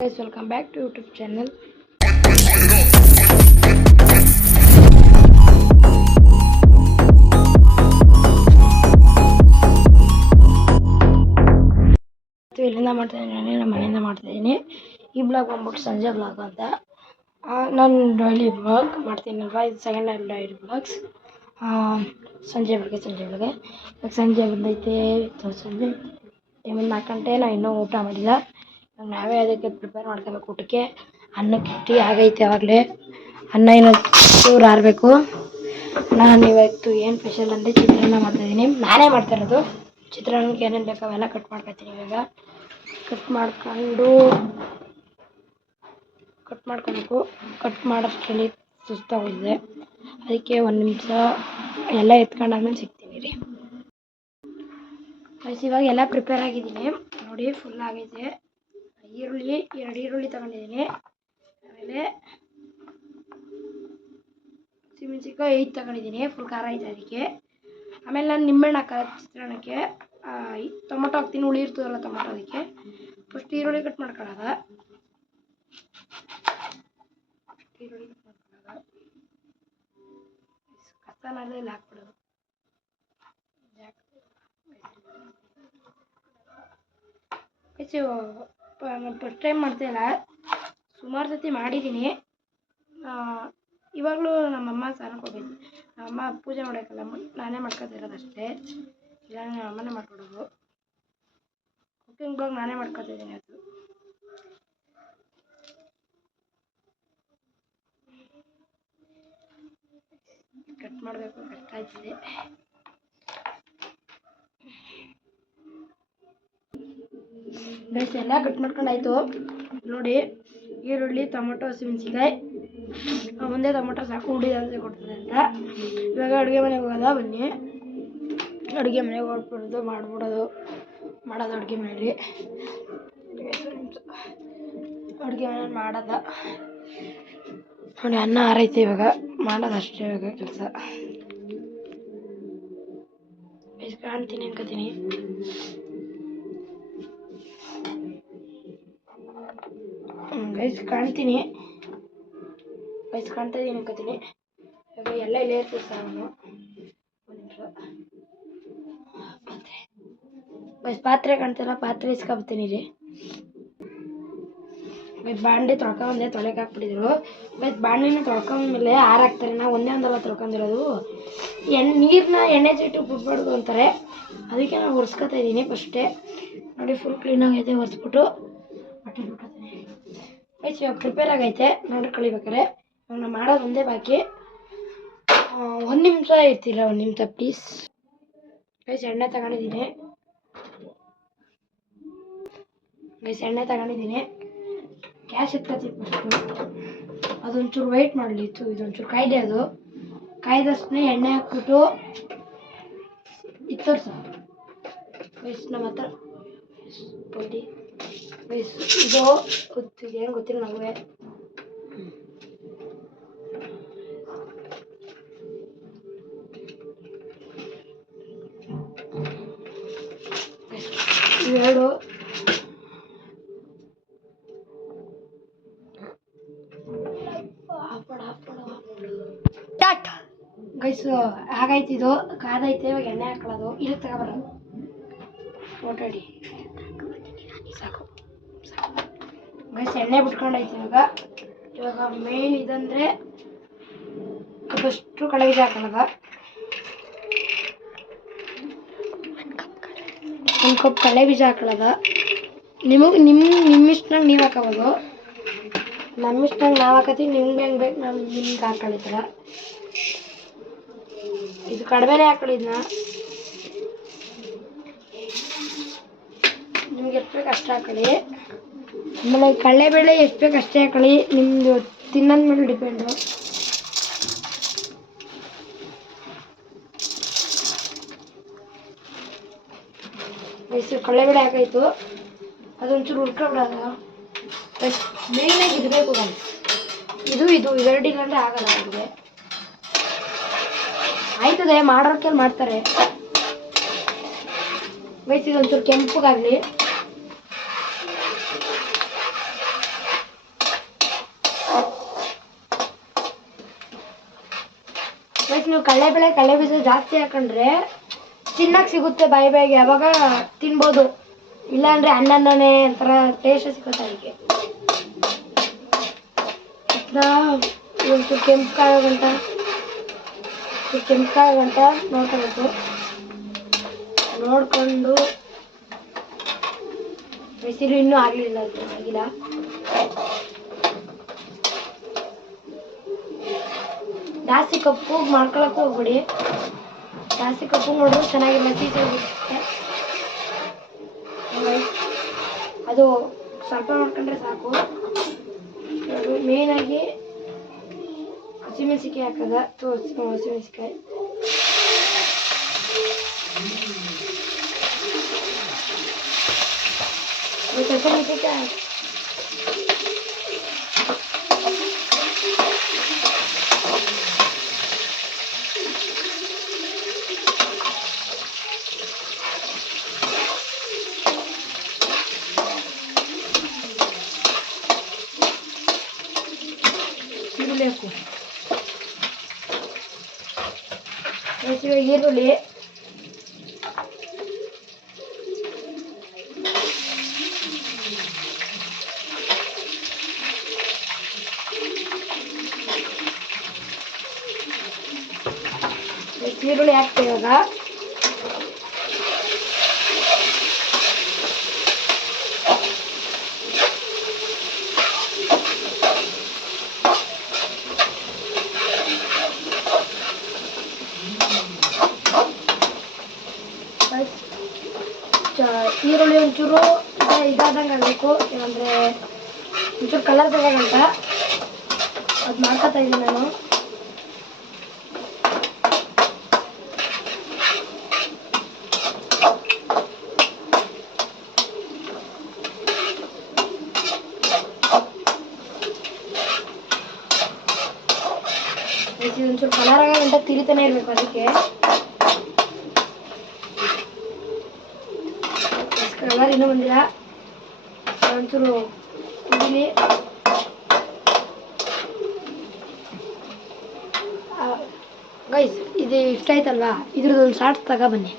Guys, welcome back to YouTube channel. ಇಲ್ಲಿಂದ ಮಾಡ್ತಾಯಿದ್ದೀನಿ, ನಮ್ಮ ಮನೆಯಿಂದ ಮಾಡ್ತಾಯಿದ್ದೀನಿ. ಈ ಬ್ಲಾಗ್ ಬಂದ್ಬಿಟ್ಟು ಸಂಜೆ ಬ್ಲಾಗ್ ಅಂತ. ನಾನು ಡೈಲಿ ಬ್ಲಾಗ್ ಮಾಡ್ತೀನಲ್ವ, ಇದು ಸೆಕೆಂಡ್ ಹ್ಯಾಂಡ್ ಡೈಲಿ ಬ್ಲಾಗ್ಸ್. ಸಂಜೆ ಬೆಳಗ್ಗೆ ಸಂಜೆ ಬಂದೈತೆ. ಸಂಜೆ ಟೈಮಿಂದ 4 ಗಂಟೆ. ನಾವು ಇನ್ನೂ ಊಟ ಮಾಡಿಲ್ಲ. ನಾವೇ ಅದಕ್ಕೆ ಪ್ರಿಪೇರ್ ಮಾಡ್ಕೋಬೇಕು ಊಟಕ್ಕೆ. ಅನ್ನಕ್ಕೆ ಟೀ ಆಗೈತೆ ಆವಾಗಲೇ. ಅನ್ನ ಇನ್ನೊಂದು ಚೂರು ಆರಬೇಕು. ನಾನು ಇವತ್ತು ಏನು ಸ್ಪೆಷಲ್ ಅಂದರೆ ಚಿತ್ರಾನ್ನ ಮಾಡ್ತಾಯಿದ್ದೀನಿ. ನಾನೇ ಮಾಡ್ತಾಯಿರೋದು. ಚಿತ್ರಾನ್ನಕ್ಕೆ ಏನೇನು ಬೇಕು ಅವೆಲ್ಲ ಕಟ್ ಮಾಡ್ಕೊತೀನಿ. ಇವಾಗ ಕಟ್ ಮಾಡ್ಕೊಬೇಕು. ಕಟ್ ಮಾಡೋಷ್ಟರಲ್ಲಿ ಸುಸ್ತಾಗೋಗಿದೆ. ಅದಕ್ಕೆ 1 ನಿಮಿಷ ಎಲ್ಲ ಎತ್ಕೊಂಡಾದ್ಮೇಲೆ ಸಿಗ್ತೀನಿ ರೀ. ಇವಾಗ ಎಲ್ಲ ಪ್ರಿಪೇರ್ ಆಗಿದ್ದೀನಿ ನೋಡಿ. ಫುಲ್ ಆಗೈತೆ. 2 ಈರುಳ್ಳಿ ತಗೊಂಡಿದ್ದೀನಿ. ಆಮೇಲೆ ಹಸಿಮೆಣಸಿನ್ಕಾಯಿ 5 ತಗೊಂಡಿದ್ದೀನಿ. ಫುಲ್ ಖಾರ ಐತೆ ಅದಕ್ಕೆ. ಆಮೇಲೆ ನಾನು ನಿಂಬೆಹಣ್ಣು ಹಾಕಲ್ಲ ಚಿತ್ರಾನ್ನಕ್ಕೆ. ಟೊಮೊಟೊ ಹಾಕ್ತೀನಿ, ಹುಳಿ ಇರ್ತದಲ್ಲ ಟೊಮೊಟೊ. ಅದಕ್ಕೆ ಫಸ್ಟ್ ಈರುಳ್ಳಿ ಕಟ್ ಮಾಡ್ಕೊಳ್ಳೋದ. ಕಸನಲ್ಲೇ ಹಾಕ್ಬಿಡೋದು. ಫಸ್ಟ್ ಟೈಮ್ ಮಾಡ್ತಾಯಿಲ್ಲ, ಸುಮಾರು ಸತಿ ಮಾಡಿದ್ದೀನಿ. ಇವಾಗಲೂ ನಮ್ಮಮ್ಮ ಸ್ನಾನಕ್ಕೆ ಹೋಗೈತಿ. ನಮ್ಮಮ್ಮ ಪೂಜೆ ಮಾಡೋಕ್ಕಲ್ಲ, ನಾನೇ ಮಾಡ್ಕೊತಿರೋದಷ್ಟೇ. ಇಲ್ಲ ನಮ್ಮಮ್ಮನೇ ಮಾಡ್ಕೊಡೋದು. ಕುಕ್ಕಿಂಗ್ ಬ್ಲಾಗ್ ನಾನೇ ಮಾಡ್ಕೊತಿದ್ದೀನಿ. ಅದು ಕಟ್ ಮಾಡಬೇಕು, ಕಷ್ಟ ಆಯ್ತಿದೆ. ಎಲ್ಲ ಕಟ್ ಮಾಡ್ಕೊಂಡಾಯ್ತು ನೋಡಿ. ಈರುಳ್ಳಿ, ಟೊಮೊಟೊ, ಹಸಿಮೆಣಸಿನ್ಕಾಯಿ. ಒಂದೇ ಟೊಮೊಟೊ ಸಾಕು, ಹುಳಿ ಜಾಸ್ತಿ ಕೊಡ್ತದೆ ಅಂತ. ಇವಾಗ ಅಡುಗೆ ಮನೆಗೆ ಹೋಗೋದ. ಬನ್ನಿ, ಅಡುಗೆ ಮನೆಗೆ ಹೊರಟ್ಬಿಡೋದು, ಮಾಡೋದು ಅಡುಗೆ ಮನೇಲಿ. ಅಡುಗೆ ಮನೇಲಿ ಮಾಡೋದ ನೋಡಿ. ಅನ್ನ ಆರೈತೆ, ಇವಾಗ ಮಾಡೋದಷ್ಟೇ. ಇವಾಗ ಕೆಲಸ ಕಾಣ್ತೀನಿ ಅನ್ಕೋತೀನಿ. ಕಾಣ್ತಾ ಇದ್ದೀನಿ ಅನ್ಕೋತೀನಿ. ಇವಾಗ ಎಲ್ಲ ಇಲ್ಲೇ ಇರ್ತೀವಿ ಸರ್. ನಾನು 1 ನಿಮಿಷ ಪಾತ್ರೆ ಕಾಣ್ತಲ್ಲ, ಪಾತ್ರೆ ಇಸ್ಕೊಬತ್ತೀನಿ ರೀ. ಬಾಂಡೆ ತೊಳ್ಕೊಂಬಂದೆ, ತೊಳೆಗೆ ಹಾಕ್ಬಿಟ್ಟಿದ್ರು. ಬಾಂಡೆನ ತೊಳ್ಕೊಂಡ್ಮೇಲೆ ಹಾರಾಕ್ತಾರೆ. ನಾವು ಒಂದಲ್ಲ ತೊಳ್ಕೊಂಡಿರೋದು. ನೀರನ್ನ ಎಣ್ಣೆ ಚಿಟ್ಟು ಬಿಡ್ಬಾರ್ದು ಅಂತಾರೆ. ಅದಕ್ಕೆ ನಾನು ಒರೆಸ್ಕೊತಾ ಇದ್ದೀನಿ ಫಸ್ಟೇ ನೋಡಿ. ಫುಲ್ ಕ್ಲೀನಾಗೈತೆ. ಒರೆಸ್ಬಿಟ್ಟು ಬಟ್ಟೆ ಬಿಟ್ಕೊತೀನಿ. ಇವಾಗ ಪ್ರಿಪೇರ್ ಆಗೈತೆ ನೋಡಿ. ಕಳಿಬೇಕಾರೆ ನಾನು ಮಾಡೋದು ಒಂದೇ ಬಾಕಿ. 1 ನಿಮಿಷ ಇರ್ತೀರ, 1 ನಿಮಿಷ ಪ್ಲೀಸ್. ಎಣ್ಣೆ ತಗೊಂಡಿದ್ದೀನಿ. ಗ್ಯಾಸ್ ಎತ್ಕೊತೀನಿ ಫಸ್ಟು. ಅದೊಂಚೂರು ವೆಯ್ಟ್ ಮಾಡಲಿ. ಇದೊಂಚೂರು ಕಾಯ್ದೆ. ಅದು ಕಾಯ್ದಷ್ಟೇ ಎಣ್ಣೆ ಹಾಕ್ಬಿಟ್ಟು ಇತ್ತರ್ಸ ನಮ್ಮ ಹತ್ರ ಪೊಡಿ ಇದು ಗೊತ್ತಿದೆ, ಏನು ಗೊತ್ತಿಲ್ಲ ನಮಗೆ. ಇವೆರಡು ಗೈಸ್ ಆಗೈತೆ. ಇದು ಕಾದೈತೆ. ಇವಾಗ ಎಣ್ಣೆ ಹಾಕೊಳ್ಳೋದು. ಇಲ್ಲಿ ತಗೊಬರೋದು. ಓಟಾಡಿ ಸಾಕು ಗೈಸ್. ಎಣ್ಣೆ ಬಿಟ್ಕೊಂಡೈತೆ. ಇವಾಗ ಮೇನ್ ಇದಂದರೆ ಫಸ್ಟು ಕಳೆ ಬೀಜ ಹಾಕೊಳ್ಳೋದ. 1 ಕಪ್ ಕಳೆ ಬೀಜ ಹಾಕೊಳ್ಳೋದ. ನಿಮ್ಮಿಷ್ಟನಾಗ ನೀವು ಹಾಕೋಬೋದು. ನಮ್ಮಿಷ್ಟನಾಗ ನಾವು ಹಾಕೋತೀವಿ. ನಿಮ್ಗೆ ಹೆಂಗೆ ಬೇಕು ನಿಮ್ಗೆ ಹಾಕೊಳ್ಳಿತರ. ಇದು ಕಡಿಮೆನೇ ಹಾಕೊಳ್ಳಿದ್ನ. ನಿಮ್ಗೆ ಎಷ್ಟು ಬೇಕು ಅಷ್ಟು ಹಾಕೊಳ್ಳಿ. ಆಮೇಲೆ ಕಡಲೆಬೇಳೆ ಎಷ್ಟು ಬೇಕು ಅಷ್ಟೇ ಹಾಕೊಳ್ಳಿ. ನಿಮ್ಮದು ತಿನ್ನೋದ ಮೇಲೆ ಡಿಪೆಂಡು. ಕಡಲೆಬೇಳೆ ಹಾಕಾಯ್ತು. ಅದೊಂಚೂರು ಹುರ್ಕೊಬಿಡೋದ. ಮೇಯ್ನಾಗಿ ಇರಬೇಕು. ಇದು ಇವೆರಡಿಲ್ಲ ಅಂದರೆ ಆಗಲ್ಲ ಅವ್ರಿಗೆ. ಆಯ್ತದೆ, ಮಾಡೋರ್ಕೆಲ್ಲ ಮಾಡ್ತಾರೆ. ಇದೊಂಚೂರು ಕೆಂಪಗಾಗಲಿ. ನೀವು ಕಡಲೆ ಬೀಜ ಜಾಸ್ತಿ ಹಾಕೊಂಡ್ರೆ ತಿನ್ನಕ್ಕೆ ಸಿಗುತ್ತೆ ಬಾಯಿಗೆ, ಯಾವಾಗ ತಿನ್ಬೋದು. ಇಲ್ಲಾಂದರೆ ಅನ್ನನೇ ಒಂಥರ ಟೇಸ್ಟ್ ಸಿಗುತ್ತೆ. ಅದಕ್ಕೆ ಒಂಚೂರು ಕೆಂಪು ಗಂಟ ನೋಡ್ಕೋಬೇಕು. ನೋಡ್ಕೊಂಡು ಬಿಸಿಲು ಇನ್ನೂ ಆಗಲಿಲ್ಲ, ಆಗಿಲ್ಲ. ಜಾಸ್ತಿ ಕಪ್ಪು ಮಾಡ್ಕೊಳಕ್ಕೂ ಹೋಗ್ಬಿಡಿ. ಜಾಸ್ತಿ ಕಪ್ಪು ಮಾಡಿದ್ರು ಚೆನ್ನಾಗಿಲ್ಲ, ಸೀಸೆ ಅದು ಸ್ವಲ್ಪ ಮಾಡ್ಕೊಂಡ್ರೆ ಸಾಕು. ಮೇಯ್ನಾಗಿ ಹಸಿಮೆಣಸಿಕಾಯಿ ಹಾಕದ, ಹಸಿಮೆಣಸಿಕಾಯಿ ಈರುಳ್ಳಿ ಈರುಳ್ಳಿ ಹಾಕ್ತೇವೆ ಇವಾಗ. ಈರುಳ್ಳಿ ಒಂಚೂರು ಇದಾದಂಗೆ ಆಗಬೇಕು, ಅಂದರೆ ಒಂಚೂರು ಕಲರ್ ಬರೋಗಂಟ ಅದು ಮಾಡ್ಕೊತಾ ಇದ್ದೀನಿ ನಾನು. ಒಂಚೂರು ಕಲರ್ ಆಗಂಟ ತಿರಿತಾನೆ ಇರಬೇಕು. ಅದಕ್ಕೆ ಕಲರ್ ಇನ್ನೂ ಬಂದಿಲ್ಲ, ಒಂಚೂರು ಕುದೀಲಿ. ಗೈಸ್, ಇದು ಇಷ್ಟ ಆಯ್ತಲ್ವಾ, ಇದ್ರದ್ದೊಂದು ಶಾರ್ಟ್ಸ್ ತಗೊಬನ್ನಿ.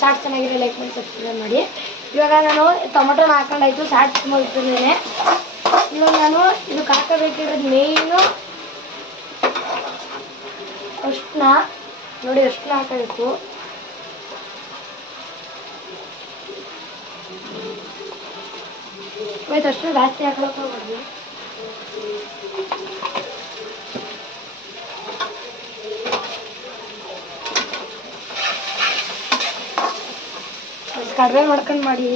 ಶಾರ್ಟ್ ಚೆನ್ನಾಗಿದೆ, ಲೈಕ್ ಮಾಡಿ ಸಬ್ಸ್ಕ್ರೈಬ್ ಮಾಡಿ. ಇವಾಗ ನಾನು ಟೊಮೊಟೊನ ಹಾಕೊಂಡಾಯ್ತು, ಶಾರ್ಟ್ಸ್ ಮಾಡ್ತಿದ್ದೇನೆ. ಇವಾಗ ನಾನು ಇದಕ್ಕೆ ಹಾಕಬೇಕಿರೋದು ಮೇಯ್ನು ಅಷ್ಟನ್ನ ನೋಡಿ, ಅಷ್ಟನ್ನ ಹಾಕಬೇಕು. ಆಯ್ತು, ಅಷ್ಟು ಜಾಸ್ತಿ ಹಾಕೋಕೆ ಹೋಗ್ಬಾರ್ದು. ಕಡಿಮೆ ಮಾಡ್ಕೊಂಡು ಮಾಡಿ.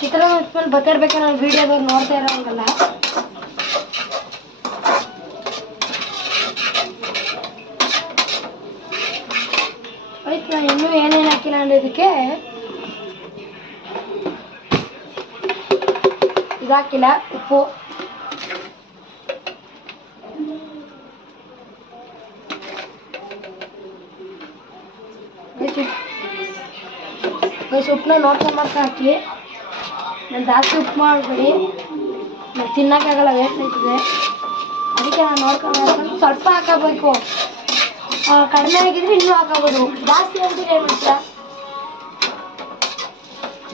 ಚಿತ್ರಾನ್ನ ಉತ್ಪನ್ನ ಬರ್ತಿರ್ಬೇಕು, ನಾನು ವಿಡಿಯೋದಾಗ ನೋಡ್ತಾ ಇರೋಂಗಲ್ಲ. ಆಯ್ತು, ನಾನು ಇನ್ನೂ ಏನೇನು ಹಾಕಿಲ್ಲ ಅಂದರೆ ಇದಕ್ಕೆ ಇದಾಕಿಲ್ಲ, ಉಪ್ಪು, ಉಪ್ಪನ್ನ ನೋಡ್ಕೊಂಡು ಹಾಕಿ. ನಾನು ಜಾಸ್ತಿ ಉಪ್ಪು ಮಾಡಬೇಡಿ, ನಾನು ತಿನ್ನೋಕ್ಕಾಗಲ್ಲ, ವೇಸ್ಟ್ ಆಯ್ತದೆ. ಅದಕ್ಕೆ ನಾನು ನೋಡ್ಕೊಂಡು ಸ್ವಲ್ಪ ಹಾಕಬೇಕು. ಕಡಿಮೆ ಆಗಿದ್ರೆ ಇನ್ನೂ ಹಾಕೋಬೋದು, ಜಾಸ್ತಿ ಆಗಿದ್ರೆ ಏನು ಮಾಡ್ತೀರಾ?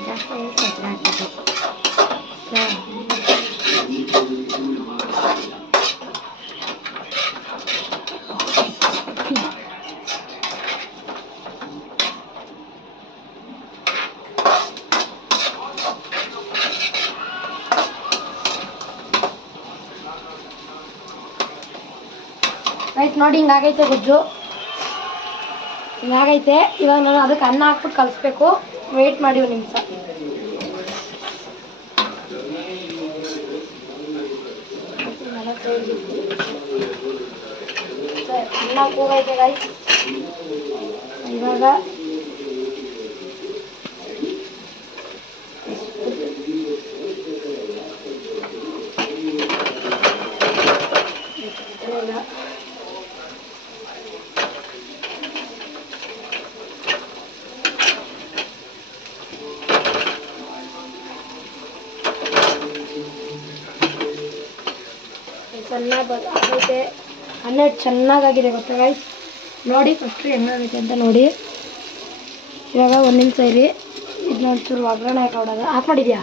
ಜಾಸ್ತಿ ಹಾಕಬೇಕು. ಆಯ್ತು ನೋಡಿ, ಹಿಂಗಾಗೈತೆ ಗೊಜ್ಜು, ಹಿಂಗಾಗೈತೆ. ಇವಾಗ ನಾನು ಅದಕ್ಕೆ ಅನ್ನ ಹಾಕ್ಬಿಟ್ಟು ಕಲಿಸ್ಬೇಕು. ವೆಯ್ಟ್ ಮಾಡಿ ಒಂದು ನಿಮಿಷ. ಅನ್ನ ಕೂಗೈತೆ ಗಾಯ್ಸ್. ಇವಾಗ ಮ್ಯಾರಿನೇಟ್ ಚೆನ್ನಾಗಾಗಿದೆ ಗೊತ್ತಾ ಗೈಸ್. ನೋಡಿ ಫಸ್ಟು ಹೆಂಗಾಗೈತೆ ಅಂತ ನೋಡಿ. ಇವಾಗ ಒಂದು ನಿಮಿಷ ಇರಿ, ಇದನ್ನ ಒಂಚೂರು ಒಗ್ಗರಣೆ ಹಾಕೋಡೋದು. ಆಫ್ ಮಾಡಿದ್ಯಾ?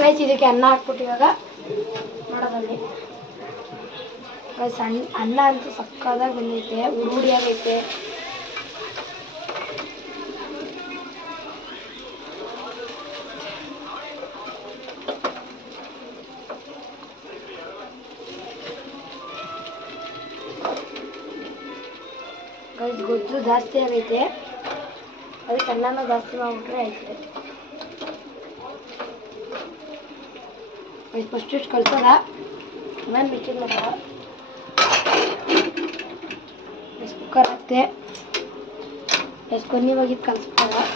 ಗೈಸ್ ಇದಕ್ಕೆ ಅನ್ನ ಹಾಕ್ಬಿಟ್ಟು ಇವಾಗ ಮಾಡೋದಲ್ಲಿ ಗೈಸ್. ಅನ್ನ ಅಂತೂ ಸಕ್ಕದಾಗಿ ಬಂದೈತೆ, ಹುಡಿಯಾಗೈತೆ. ಗೈಸ್ ಗೊಜ್ಜು ಜಾಸ್ತಿ ಆಗೈತೆ, ಅದಕ್ಕೆ ಅನ್ನನ ಜಾಸ್ತಿ ಮಾಡಿಬಿಟ್ರೆ ಆಯ್ತದೆ. ಗೈಸ್ ಫಸ್ಟ್ ಇಷ್ಟು ಕಳ್ಸೋದ, ಆಮೇಲೆ ಮಿಕ್ಕಿದ ಮಾಡೋದ. ಗೈಸ್ ಕುಕ್ಕರ್ ಹಾಕ್ತೆ, ಗೈಸ್ ಕೊನ್ನಿ ಹೋಗಿದ್ದು ಕಲಿಸ್ಬೋದ.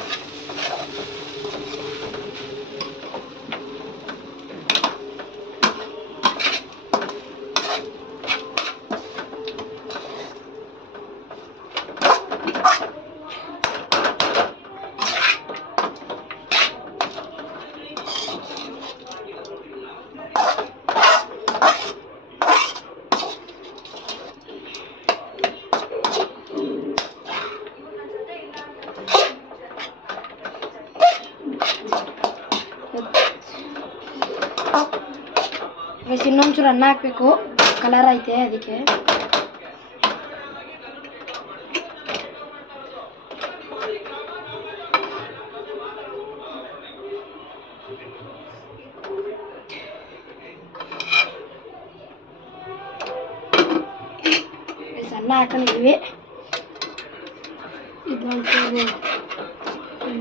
ಗೈಸ್ ಇನ್ನೊಂಚೂರು ಅನ್ನ ಹಾಕಬೇಕು, ಕಲರ್ ಐತೆ ಅದಕ್ಕೆ. ಗೈಸ್ ಅನ್ನ ಹಾಕೊಂಡಿದ್ವಿ, ಇದೊಂಚೂರು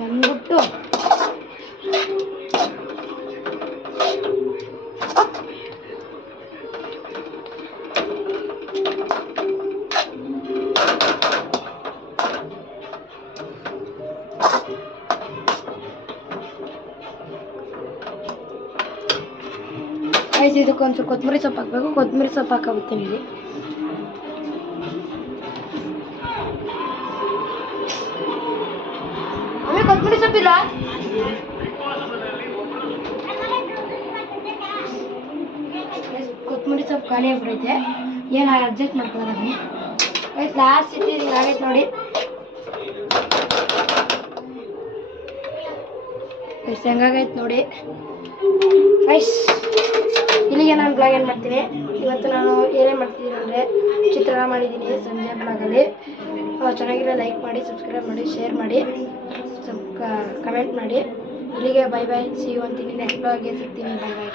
ಅಂದ್ಬಿಟ್ಟು ಗೈಸ್ ಇದಕ್ಕೊಂಚೂರು ಕೊತ್ತಂಬರಿ ಸೊಪ್ಪು ಹಾಕಬೇಕು. ಕೊತ್ತಂಬರಿ ಸೊಪ್ಪು ಹಾಕೋಬಿಡ್ತೀನಿ ಇಲ್ಲಿ. ಕೊತ್ತಂಬರಿ ಸೊಪ್ಪಿಲ್ಲ, ಕೊತ್ತಂಬರಿ ಸೊಪ್ಪು ಖಾಲಿ ಆಗ್ಬಿಡೈತೆ, ಏನು ಅಡ್ಜಸ್ಟ್ ಮಾಡ್ಕೊಳ್ಳೋದು. ಗೈಸ್ ಲಾಸ್ಟ್ ಸಿಟಿ ಆಗೈತೆ ನೋಡಿ. ಗೈಸ್ ಹೆಂಗಾಗೈತೆ ನೋಡಿ. ಗೈಸ್ ಇಲ್ಲಿಗೆ ನಾನು ಬ್ಲಾಗ್ ಏನು ಮಾಡ್ತೀನಿ. ಇವತ್ತು ನಾನು ಏನೇನು ಮಾಡ್ತಿದ್ದೀನಿ ಅಂದರೆ ಚಿತ್ರಾನ್ನ ಮಾಡಿದ್ದೀನಿ ಸಂಜೆ ಬ್ಲಾಗಲ್ಲಿ. ಚೆನ್ನಾಗಿರೋ ಲೈಕ್ ಮಾಡಿ, ಸಬ್ಸ್ಕ್ರೈಬ್ ಮಾಡಿ, ಶೇರ್ ಮಾಡಿ, ಕಮೆಂಟ್ ಮಾಡಿ. ಇಲ್ಲಿಗೆ ಬೈ ಬೈ, ಸಿ ಯು ಅಂತೀನಿ. ನೆಕ್ಸ್ಟ್ ಬ್ಲಾಗ್ಗೆ ಸಿಗ್ತೀನಿ. Bye bye.